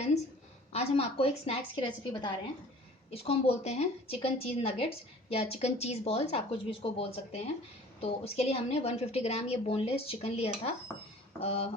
Friends, आज हम आपको एक स्नैक्स की रेसिपी बता रहे हैं। इसको हम बोलते हैं चिकन चीज़ नगेट्स या चिकन चीज़ बॉल्स, आप कुछ भी इसको बोल सकते हैं। तो उसके लिए हमने 150 ग्राम ये बोनलेस चिकन लिया था।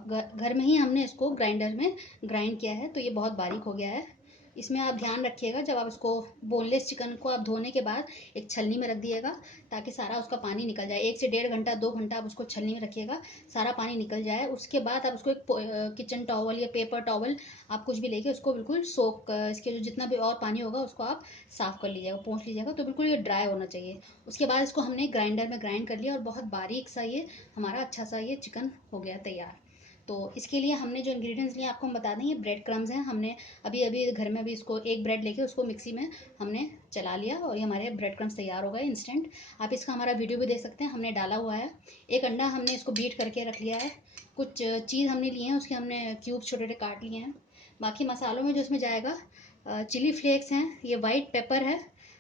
घर में ही हमने इसको ग्राइंडर में ग्राइंड किया है, तो ये बहुत बारीक हो गया है। इसमें आप ध्यान रखिएगा, जब आप इसको बोनलेस चिकन को आप धोने के बाद एक छलनी में रख दिएगा ताकि सारा उसका पानी निकल जाए। 1 से 1.5 घंटा 2 घंटा आप उसको छलनी में रखिएगा, सारा पानी निकल जाए। उसके बाद आप उसको एक किचन टॉवल या पेपर टॉवल आप कुछ भी लेके उसको बिल्कुल सोक, इसके जो जितना भी और पानी होगा उसको आप साफ़ कर लीजिएगा, पोंछ लीजिएगा, तो बिल्कुल ये ड्राई होना चाहिए। उसके बाद इसको हमने ग्राइंडर में ग्राइंड कर लिया और बहुत बारीक सा ये हमारा अच्छा सा ये चिकन हो गया तैयार। तो इसके लिए हमने जो इंग्रेडिएंट्स लिए आपको हम बता दें, ये ब्रेड क्रम्स हैं। हमने अभी अभी घर में अभी इसको एक ब्रेड लेके उसको मिक्सी में हमने चला लिया और ये हमारे ब्रेड क्रम्स तैयार हो गए इंस्टेंट। आप इसका हमारा वीडियो भी देख सकते हैं, हमने डाला हुआ है। एक अंडा हमने इसको बीट करके रख लिया है। कुछ चीज़ हमने लिए हैं, उसके हमने क्यूब छोटे छोटे काट लिए हैं। बाकी मसालों में जो इसमें जाएगा, चिली फ्लेक्स हैं, ये वाइट पेपर है।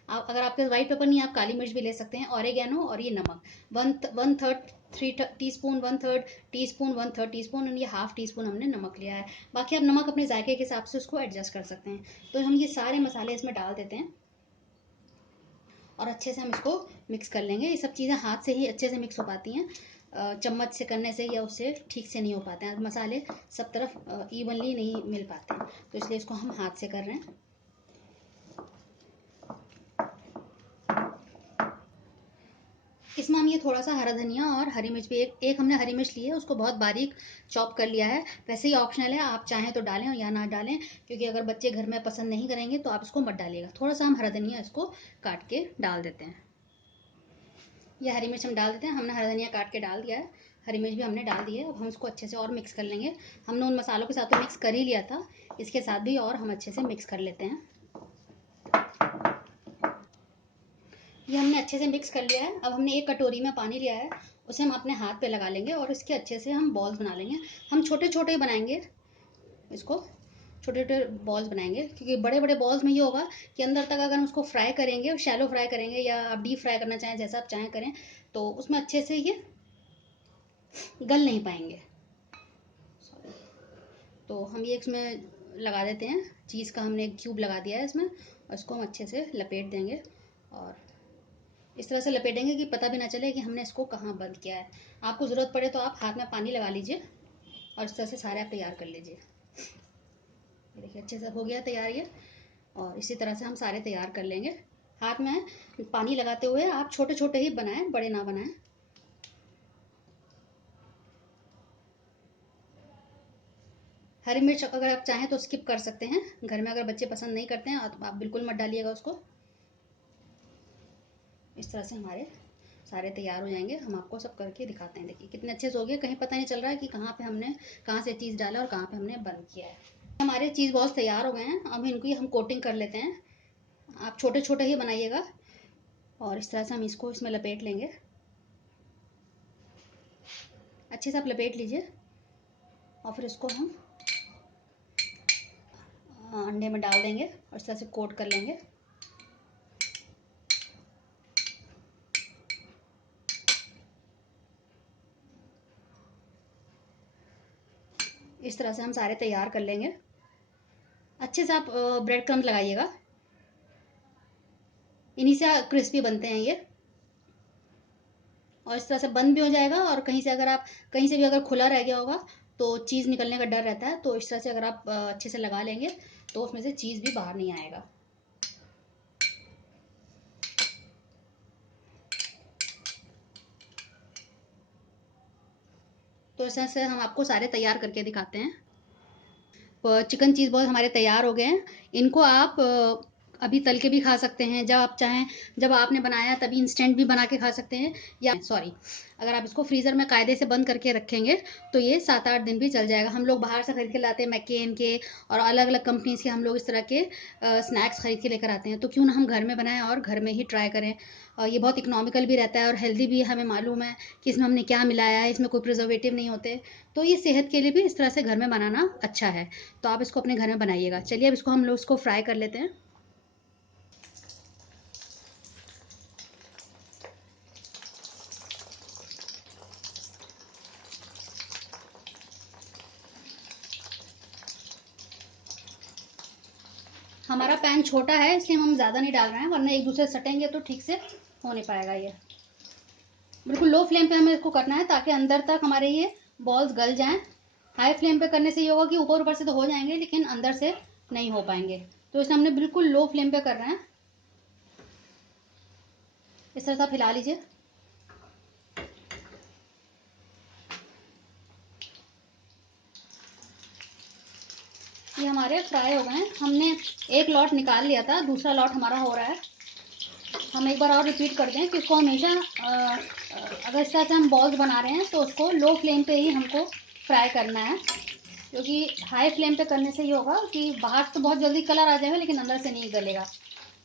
आप अगर आपके वाइट पेपर नहीं, आप काली मिर्च भी ले सकते हैं, ऑरिगेनो, और ये नमक 1/3 3 टीस्पून, 1/3 टीस्पून, 1/3 टीस्पून, और ये ½ टीस्पून हमने नमक लिया है। बाकी आप नमक अपने जायके के हिसाब से उसको एडजस्ट कर सकते हैं। तो हम ये सारे मसाले इसमें डाल देते हैं और अच्छे से हम इसको मिक्स कर लेंगे। ये सब चीज़ें हाथ से ही अच्छे से मिक्स हो पाती हैं, चम्मच से करने से या उससे ठीक से नहीं हो पाते हैं। मसाले सब तरफ इवनली नहीं मिल पाते हैं, तो इसलिए इसको हम हाथ से कर रहे हैं। इसमें हम ये थोड़ा सा हरा धनिया और हरी मिर्च भी, एक हमने हरी मिर्च ली है, उसको बहुत बारीक चॉप कर लिया है। वैसे ही ऑप्शनल है, आप चाहें तो डालें या ना डालें, क्योंकि अगर बच्चे घर में पसंद नहीं करेंगे तो आप इसको मत डालिएगा। थोड़ा सा हम हरा धनिया इसको काट के डाल देते हैं। ये हरी मिर्च हम डाल देते हैं, हमने हरा धनिया काट के डाल दिया है, हरी मिर्च भी हमने डाल दी है। अब हम इसको अच्छे से और मिक्स कर लेंगे। हमने उन मसालों के साथ तो मिक्स कर ही लिया था, इसके साथ भी और हम अच्छे से मिक्स कर लेते हैं। ये हमने अच्छे से मिक्स कर लिया है। अब हमने एक कटोरी में पानी लिया है, उसे हम अपने हाथ पे लगा लेंगे और इसके अच्छे से हम बॉल्स बना लेंगे। हम छोटे छोटे बनाएंगे, इसको छोटे छोटे बॉल्स बनाएंगे, क्योंकि बड़े बड़े बॉल्स में ये होगा कि अंदर तक अगर हम उसको फ्राई करेंगे, शैलो फ्राई करेंगे या आप डीप फ्राई करना चाहें, जैसा आप चाहें करें, तो उसमें अच्छे से ये गल नहीं पाएंगे। तो हम ये इसमें लगा देते हैं, चीज़ का हमने एक क्यूब लगा दिया है इसमें, और इसको हम अच्छे से लपेट देंगे और इस तरह से लपेटेंगे कि पता भी ना चले कि हमने इसको कहाँ बंद किया है। आपको ज़रूरत पड़े तो आप हाथ में पानी लगा लीजिए और इस तरह से सारे आप तैयार कर लीजिए। देखिए अच्छे से हो गया तैयार ये, और इसी तरह से हम सारे तैयार कर लेंगे। हाथ में पानी लगाते हुए आप छोटे छोटे ही बनाएं, बड़े ना बनाएं। हरी मिर्च अगर आप चाहें तो स्किप कर सकते हैं, घर में अगर बच्चे पसंद नहीं करते हैं तो आप बिल्कुल मत डालिएगा उसको। इस तरह से हमारे सारे तैयार हो जाएंगे। हम आपको सब करके दिखाते हैं। देखिए कितने अच्छे से हो गए, कहीं पता नहीं चल रहा है कि कहाँ से चीज़ डाला और कहाँ पे हमने बंद किया है। हमारे चीज़ बॉल्स तैयार हो गए हैं। अब इनको हम कोटिंग कर लेते हैं। आप छोटे छोटे ही बनाइएगा और इस तरह से हम इसको इसमें लपेट लेंगे। अच्छे से आप लपेट लीजिए और फिर इसको हम अंडे में डाल देंगे और इस तरह से कोट कर लेंगे। इस तरह से हम सारे तैयार कर लेंगे। अच्छे से आप ब्रेड क्रम्स लगाइएगा, इन्हीं से क्रिस्पी बनते हैं ये। और इस तरह से बंद भी हो जाएगा, और कहीं से भी अगर खुला रह गया होगा तो चीज़ निकलने का डर रहता है। तो इस तरह से अगर आप अच्छे से लगा लेंगे तो उसमें से चीज़ भी बाहर नहीं आएगा। तो इस तरह से हम आपको सारे तैयार करके दिखाते हैं। चिकन चीज़ बॉल हमारे तैयार हो गए हैं। इनको आप अभी तल के भी खा सकते हैं, जब आप चाहें, जब आपने बनाया तभी इंस्टेंट भी बना के खा सकते हैं, या अगर आप इसको फ्रीज़र में कायदे से बंद करके रखेंगे तो ये 7-8 दिन भी चल जाएगा। हम लोग बाहर से खरीद के लाते हैं, मैकेन के और अलग अलग कंपनीज़ के हम लोग इस तरह के स्नैक्स खरीद के लेकर आते हैं। तो क्यों ना हम घर में बनाएं और घर में ही ट्राई करें। ये बहुत इकोनॉमिकल भी रहता है और हेल्दी भी, हमें मालूम है कि इसमें हमने क्या मिलाया है, इसमें कोई प्रिजर्वेटिव नहीं होते। तो ये सेहत के लिए भी इस तरह से घर में बनाना अच्छा है। तो आप इसको अपने घर में बनाइएगा। चलिए अब इसको हम लोग इसको फ्राई कर लेते हैं। पैन छोटा है इसलिए हम ज़्यादा नहीं डाल रहे हैं, वरना एक दूसरे सटेंगे तो ठीक से हो नहीं पाएगा। ये बिल्कुल लो फ्लेम पे हमें इसको करना है ताकि अंदर तक हमारे ये बॉल्स गल जाएं। हाई फ्लेम पे करने से ये होगा कि ऊपर ऊपर से तो हो जाएंगे लेकिन अंदर से नहीं हो पाएंगे, तो इसे हमने बिल्कुल लो फ्लेम पे कर रहे हैं। इस तरह से आप हिला लीजिए। ये हमारे फ्राई हो गए हैं। हमने एक लॉट निकाल लिया था, दूसरा लॉट हमारा हो रहा है। हम एक बार और रिपीट कर दें कि इसको हमेशा अगर इस तरह से हम बॉल्स बना रहे हैं तो उसको लो फ्लेम पे ही हमको फ्राई करना है, क्योंकि हाई फ्लेम पे करने से ये होगा कि बाहर तो बहुत जल्दी कलर आ जाएगा लेकिन अंदर से नहीं गलेगा।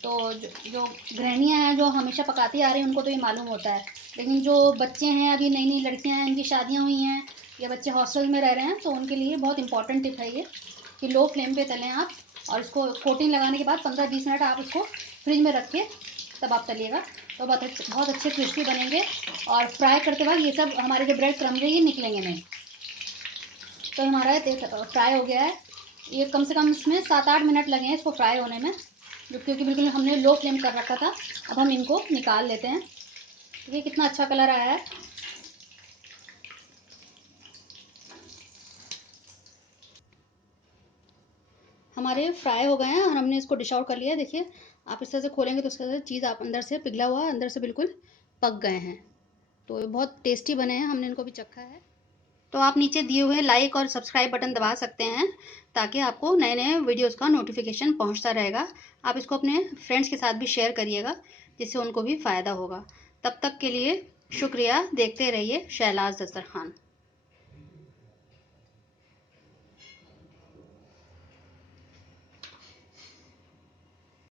तो जो गृहिणियाँ हैं जो हमेशा पकाती आ रही हैं उनको तो ये मालूम होता है, लेकिन जो बच्चे हैं, अभी नई नई लड़कियाँ हैं, इनकी शादियाँ हुई हैं या बच्चे हॉस्टल में रह रहे हैं, तो उनके लिए बहुत इंपॉर्टेंट टिप है ये कि लो फ्लेम पे तलें आप, और इसको कोटिंग लगाने के बाद 15-20 मिनट आप इसको फ्रिज में रख के तब आप तलिएगा, तो बहुत अच्छे क्रिस्पी बनेंगे। और फ्राई करते वक्त ये सब हमारे जो ब्रेड क्रम्स है ये निकलेंगे नहीं। तो हमारा फ्राई हो गया है। ये कम से कम इसमें 7-8 मिनट लगे हैं इसको फ्राई होने में, जो क्योंकि बिल्कुल हमने लो फ्लेम कर रखा था। अब हम इनको निकाल लेते हैं। ये कितना अच्छा कलर आया है। हमारे फ्राई हो गए हैं और हमने इसको डिश आउट कर लिया है। देखिए आप इस तरह से खोलेंगे तो उसके चीज़ आप अंदर से पिघला हुआ, अंदर से बिल्कुल पक गए हैं। तो बहुत टेस्टी बने हैं, हमने इनको भी चखा है। तो आप नीचे दिए हुए लाइक और सब्सक्राइब बटन दबा सकते हैं ताकि आपको नए नए वीडियोस का नोटिफिकेशन पहुंचता रहेगा। आप इसको अपने फ्रेंड्स के साथ भी शेयर करिएगा जिससे उनको भी फ़ायदा होगा। तब तक के लिए शुक्रिया। देखते रहिए शहलाज दस्तरखान।